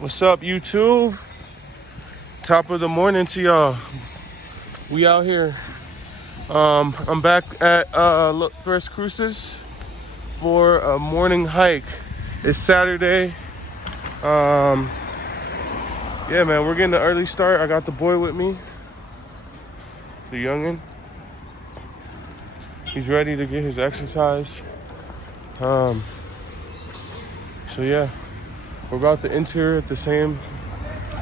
What's up, YouTube? Top of the morning to y'all. We out here. I'm back at Cruces for a morning hike. It's Saturday. Yeah, man, we're getting an early start. I got the boy with me, the youngin'. He's ready to get his exercise. So yeah, we're about to enter at the same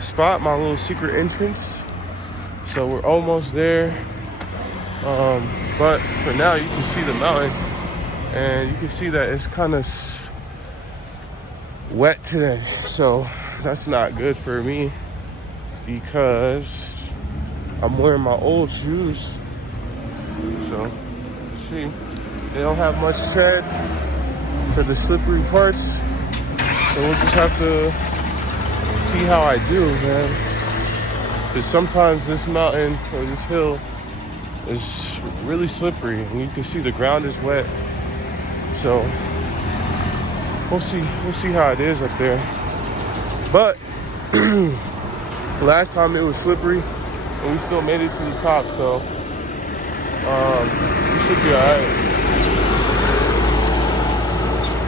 spot, my little secret entrance. So we're almost there. But for now, you can see the mountain, and you can see that it's kind of wet today. So that's not good for me because I'm wearing my old shoes. So see, they don't have much tread for the slippery parts. So we'll just have to see how I do, man. Because sometimes this mountain or this hill is really slippery, and you can see the ground is wet. So we'll see how it is up there. But last time it was slippery, and we still made it to the top. So we should be all right.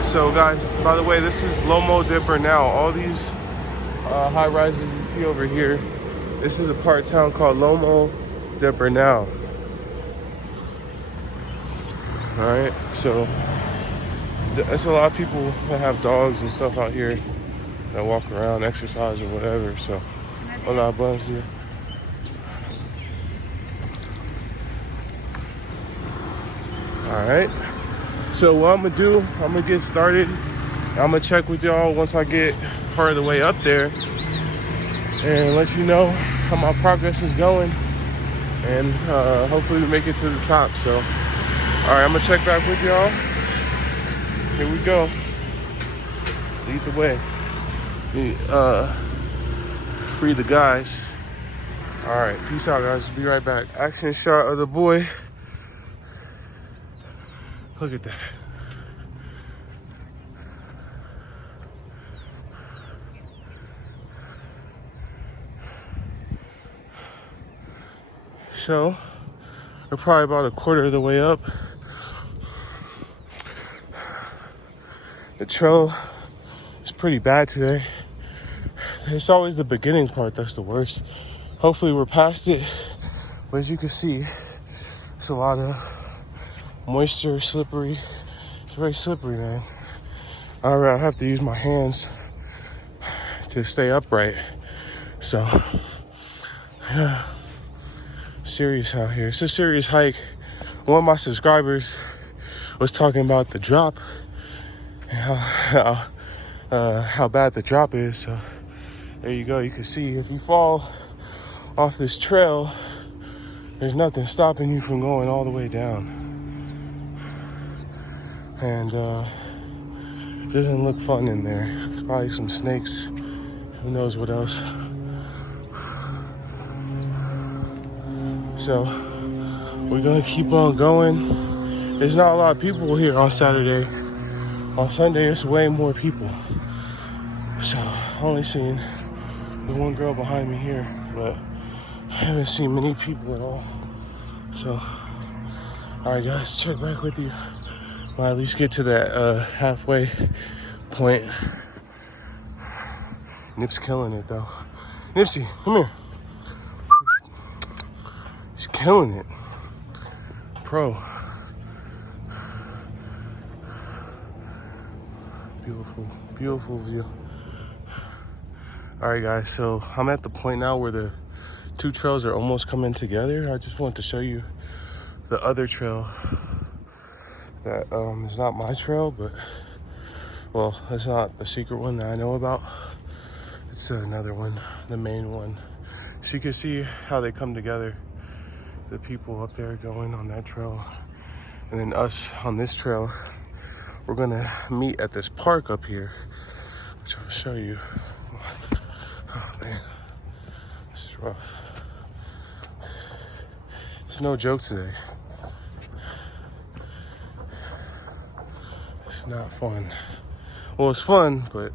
So guys, by the way, this is Lomo de Bernal. All these high rises you see over here, this is a part of town called Lomo de Bernal. All right, so that's a lot of people that have dogs and stuff out here that walk around, exercise or whatever. So, hola, buenos dias. All right, so what I'm gonna do, I'm gonna get started. I'm gonna check with y'all once I get part of the way up there and let you know how my progress is going, and hopefully we make it to the top. So all right, I'm gonna check back with y'all. Here we go. Lead the way. Free the guys. All right, peace out, guys. Be right back. Action shot of the boy. Look at that. So we're probably about a quarter of the way up. The trail is pretty bad today. It's always the beginning part that's the worst. Hopefully we're past it. But as you can see, it's a lot of moisture, slippery. It's very slippery, man. I have to use my hands to stay upright. So, yeah, serious out here. It's a serious hike. One of my subscribers was talking about the drop and how bad the drop is. So there you go. You can see if you fall off this trail, there's nothing stopping you from going all the way down. And it doesn't look fun in there. Probably some snakes. Who knows what else. So we're gonna keep on going. There's not a lot of people here on Saturday. On Sunday, it's way more people. So I only seen the one girl behind me here, but I haven't seen many people at all. So, all right, guys, check back with you. Well, at least get to that halfway point. Nip's killing it, though. Nipsey, come here. He's killing it. Pro. Beautiful, beautiful view. All right, guys, so I'm at the point now where the two trails are almost coming together. I just wanted to show you the other trail that is not my trail, but, well, it's not the secret one that I know about. It's another one, the main one. So you can see how they come together. The people up there going on that trail, and then us on this trail. We're gonna meet at this park up here, which I'll show you. Oh man, this is rough. It's no joke today. It's not fun. Well, it's fun, but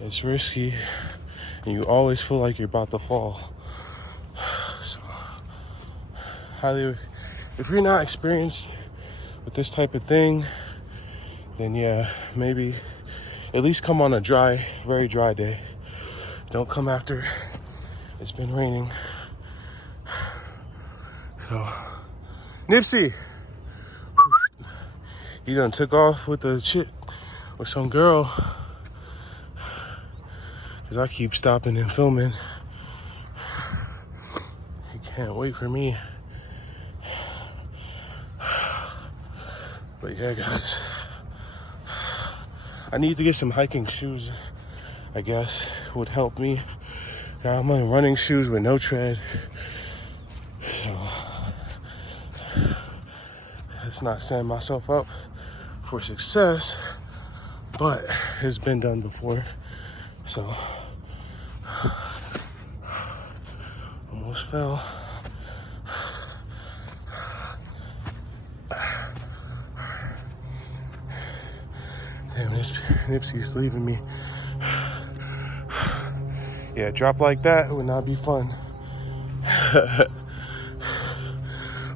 It's risky, and you always feel like you're about to fall. So, highly, if you're not experienced with this type of thing, then yeah, maybe at least come on a dry, very dry day. Don't come after it's been raining. So, Nipsey, he done took off with a chick or some girl, cause I keep stopping and filming. He can't wait for me. But yeah, guys, I need to get some hiking shoes, I guess, would help me. Now I'm in running shoes with no tread. So, let's not set myself up for success, but it's been done before. So, almost fell. Damn, Nipsey's leaving me. Yeah, drop like that would not be fun.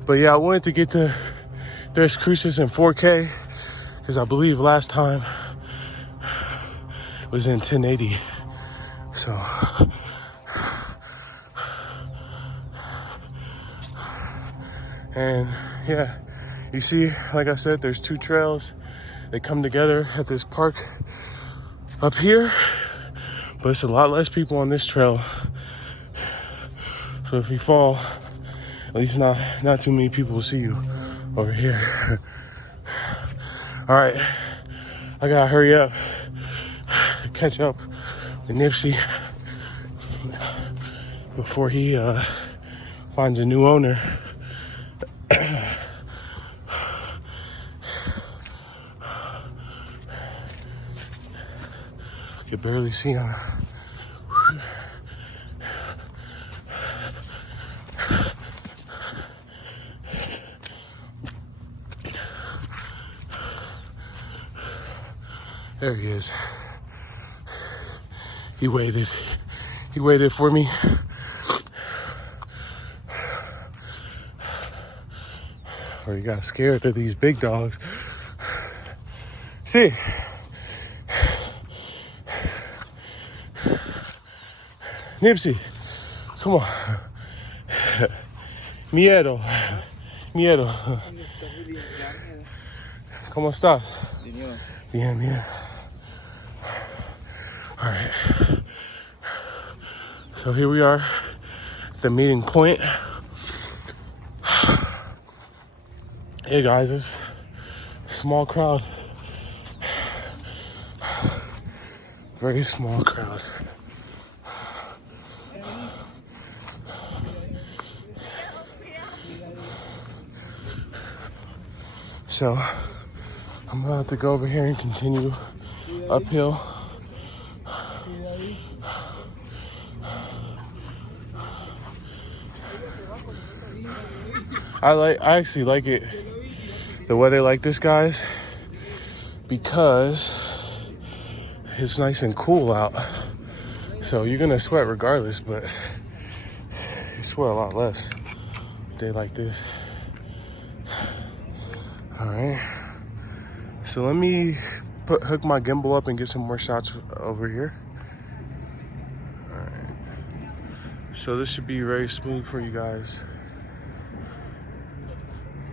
But yeah, I wanted to get the Cruces in 4K because I believe last time was in 1080. So and yeah, you see, like I said, there's two trails. They come together at this park up here, but it's a lot less people on this trail. So if you fall, at least not too many people will see you over here. All right, I gotta hurry up, catch up with Nipsey before he finds a new owner. You barely see him. There he is. He waited. He waited for me. Or he got scared of these big dogs. See? Nipsey, come on. Miedo. Miedo. ¿Cómo estás? Bien, bien. All right. So here we are at the meeting point. Hey guys, it's a small crowd. Very small crowd. So I'm gonna have to go over here and continue uphill. I actually like it, the weather like this, guys, because it's nice and cool out. So you're gonna sweat regardless, but you sweat a lot less a day like this. All right, so let me hook my gimbal up and get some more shots over here. All right, so this should be very smooth for you guys,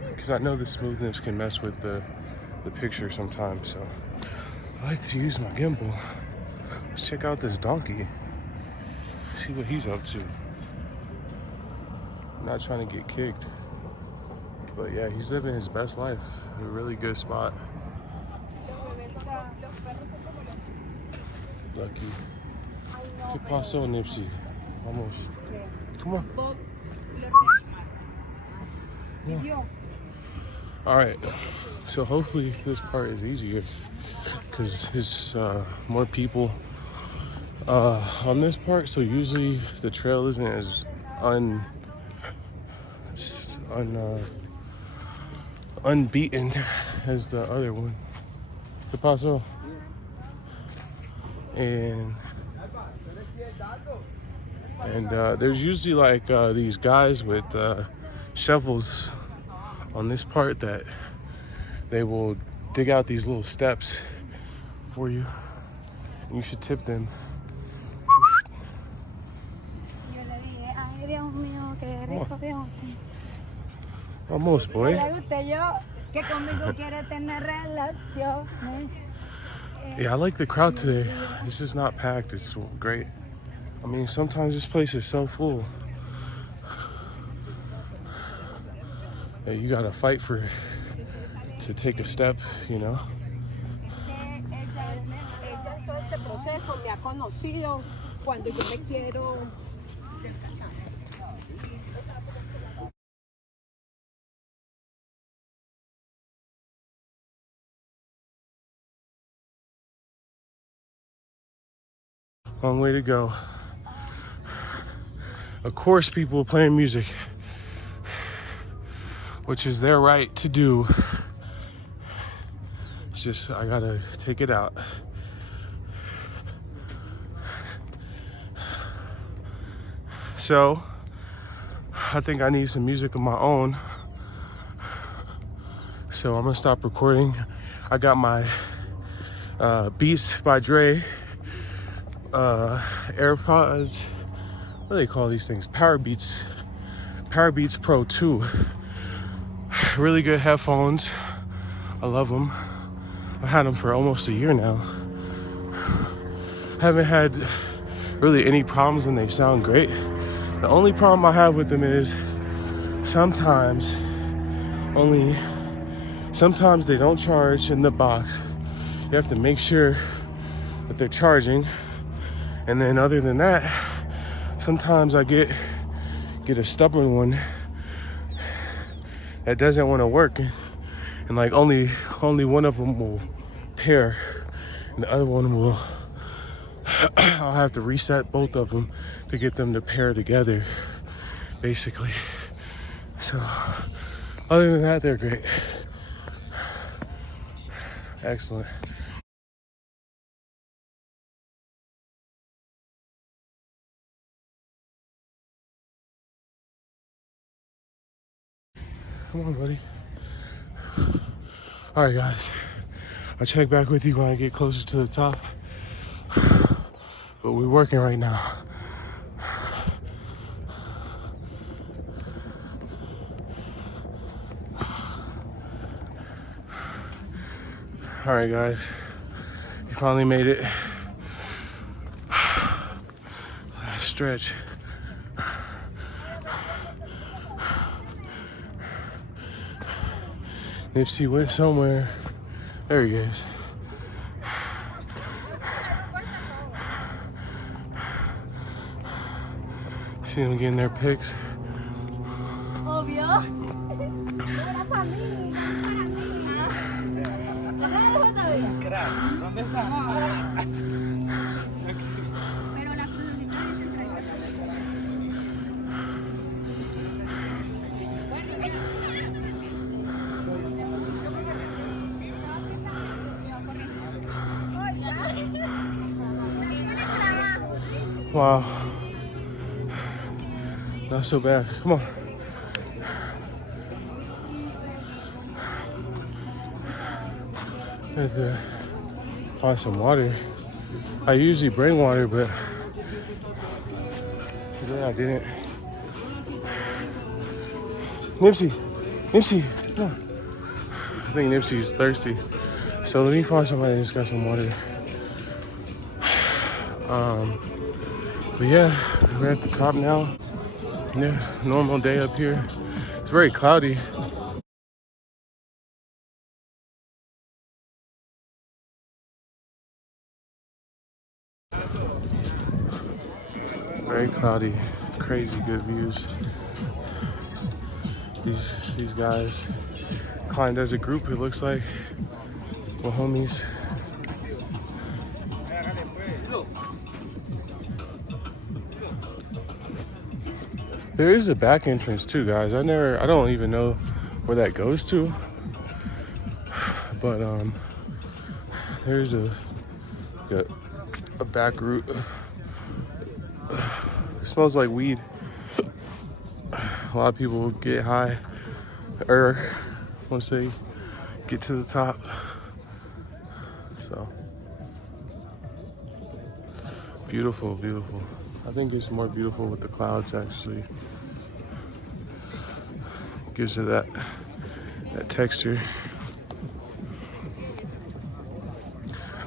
because I know the smoothness can mess with the picture sometimes. So I like to use my gimbal. Let's check out this donkey, see what he's up to. I'm not trying to get kicked. But yeah, he's living his best life. A really good spot. Lucky. ¿Qué pasó, Nipsey? Vamos. Come on. Yeah. All right. So hopefully this part is easier, because it's more people on this part. So usually the trail isn't as unbeaten as the other one. ¿Qué pasó? and there's usually like these guys with shovels on this part that they will dig out these little steps for you. You should tip them. Almost, boy. Yeah, I like the crowd today. It's just not packed. It's great. I mean, sometimes this place is so full that you gotta fight to take a step, you know. Long way to go. Of course, people playing music, which is their right to do. It's just, I gotta take it out. So, I think I need some music of my own. So I'm gonna stop recording. I got my Beats by Dre AirPods. What do they call these things? Power Beats Pro 2. Really good headphones. I love them. I've had them for almost a year now. Haven't had really any problems, and they sound great. The only problem I have with them is sometimes they don't charge in the box. You have to make sure that they're charging. And then other than that, sometimes I get a stubborn one that doesn't want to work, and like only one of them will pair, and the other one will I'll have to reset both of them to get them to pair together, basically. So other than that, they're great. Excellent. Come on, buddy. All right, guys. I'll check back with you when I get closer to the top. But we're working right now. All right, guys. You finally made it. Last stretch. Nipsey went somewhere. There he is. See them getting their pics. Wow. Not so bad. Come on. I had to find some water. I usually bring water, but today I didn't. Nipsey, come on. I think Nipsey's thirsty. So let me find somebody that's got some water. But yeah, we're at the top now. Yeah, normal day up here. It's very cloudy. Very cloudy, crazy good views. These guys climbed as a group, it looks like. Well, homies. There is a back entrance too, guys. I don't even know where that goes to. But there's a back route. It smells like weed. A lot of people get high, or once they get to the top. So beautiful, beautiful. I think it's more beautiful with the clouds actually. Gives it that texture.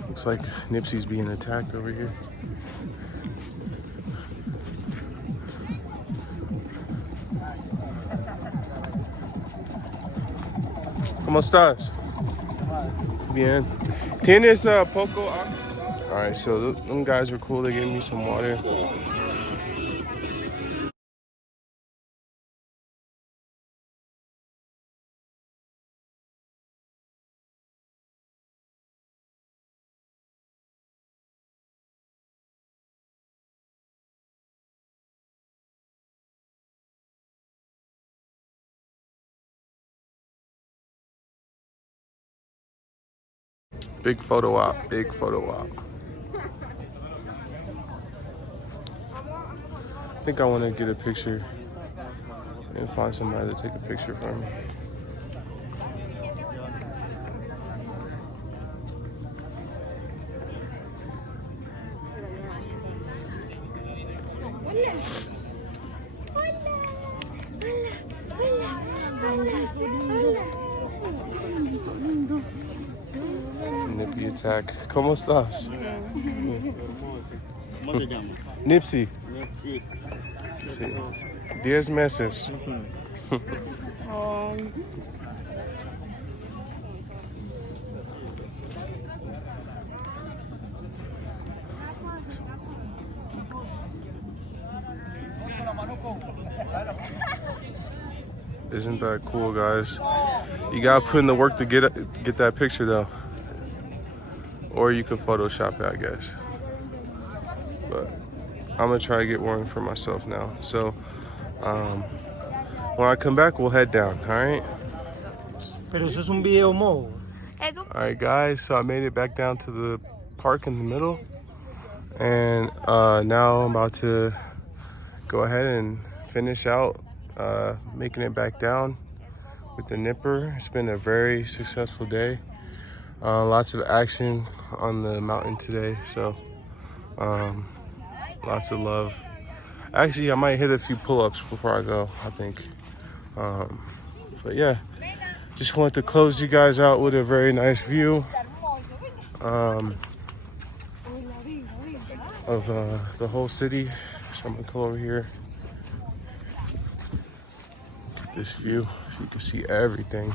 Looks like Nipsey's being attacked over here. ¿Cómo estás? Bien. ¿Tienes poco agua? All right, so them guys were cool. They gave me some water. Big photo op, big photo op. I think I want to get a picture and find somebody to take a picture for me. Nippy attack. ¿Cómo estás? ¿Cómo se llama? Nipsey. Sí. Sí. 10 meses. Isn't that cool, guys? You gotta put in the work to get that picture though. Or you could Photoshop it, I guess. But I'm gonna try to get one for myself now. So when I come back, we'll head down, all right? Pero eso es un video mo. All right, guys, so I made it back down to the park in the middle. And now I'm about to go ahead and finish out making it back down with the nipper. It's been a very successful day. Lots of action on the mountain today, so lots of love. Actually, I might hit a few pull-ups before I go, I think. But yeah, just wanted to close you guys out with a very nice view of the whole city. So I'm gonna come over here. Get this view so you can see everything.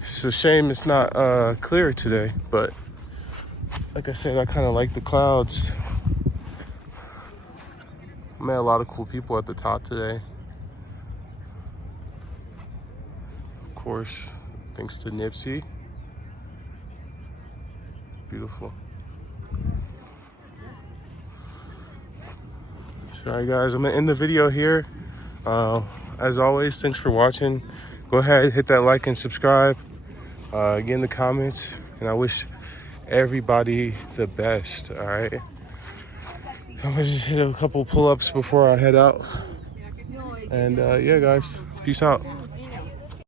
It's a shame it's not clear today, but like I said, I kind of like the clouds. I met a lot of cool people at the top today. Of course, thanks to Nipsey. Beautiful. So, all right, guys, I'm gonna end the video here. As always, thanks for watching. Go ahead, hit that like and subscribe. Get in the comments, and I wish everybody the best. All right. So I'm gonna just hit a couple pull-ups before I head out. And yeah, guys, peace out.